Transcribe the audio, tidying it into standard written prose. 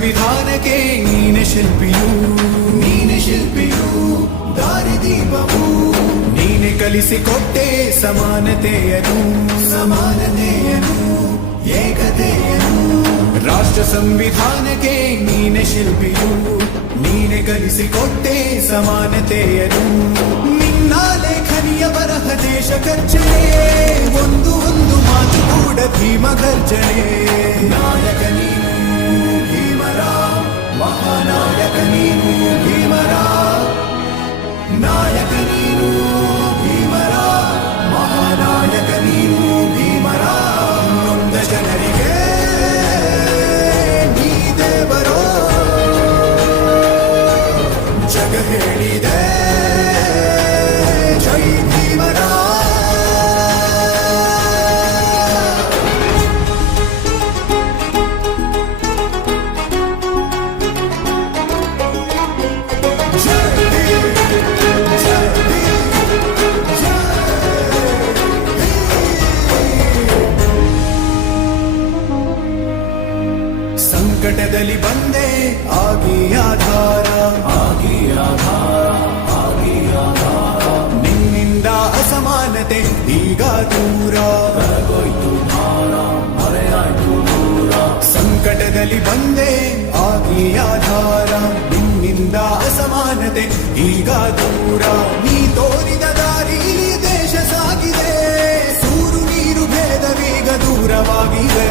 ಸಂವಿಧಾನಕ್ಕೆ ನೀನೆ ಶಿಲ್ಪಿಯು ದಾರಿದೀಪವು ನೀನೆ ಕಲಿಸಿಕೊಟ್ಟೆ ಸಮಾನತೆಯನು ಏಕತೆಯನು ರಾಷ್ಟ್ರ ಸಂವಿಧಾನಕ್ಕೆ ನೀನೆ ಶಿಲ್ಪಿಯು ನೀನೆ ಕಲಿಸಿಕೊಟ್ಟೆ ಸಮಾನತೆಯನು ನಿನ್ನ ಲೇಖನಿಯ ಬರಹ ದೇಶ ಕರ್ಜನೆ ಒಂದು ಮಾತು ಕೂಡ ಭೀಮ ಗರ್ಜನೆ ನಾಯಕ ನೀನು ಭೀಮರ ಮಹಾನಾಯಕ ನೀನು ಭೀಮರ ನಾಯಕ ನೀನು ಭೀಮರ ಮಹಾನಾಯಕ ನೀನು ಭೀಮರ ನೊಂದ ಜನರಿಗೆ ನೀ ದೇವರೋ ಜಗ ಹೇಳಿದೆ ಜೈ ಭೀಮರ ಸಂಕಟದಲ್ಲಿ ಬಂದೆ ಆಗಿ ಆಧಾರ ನಿನ್ನಿಂದ ಅಸಮಾನತೆ ಈಗ ದೂರ ಸಂಕಟದಲ್ಲಿ ಬಂದೆ ಆಗಿ ಆಧಾರ ನಿನ್ನಿಂದ ಅಸಮಾನತೆ ಈಗ ದೂರ ನೀ ತೋರಿದ ದಾರಿ ದೇಶ ಸಾಗಿದೆ ಸೂರು ನೀರು ಭೇದವೀಗ ದೂರವಾಗಿದೆ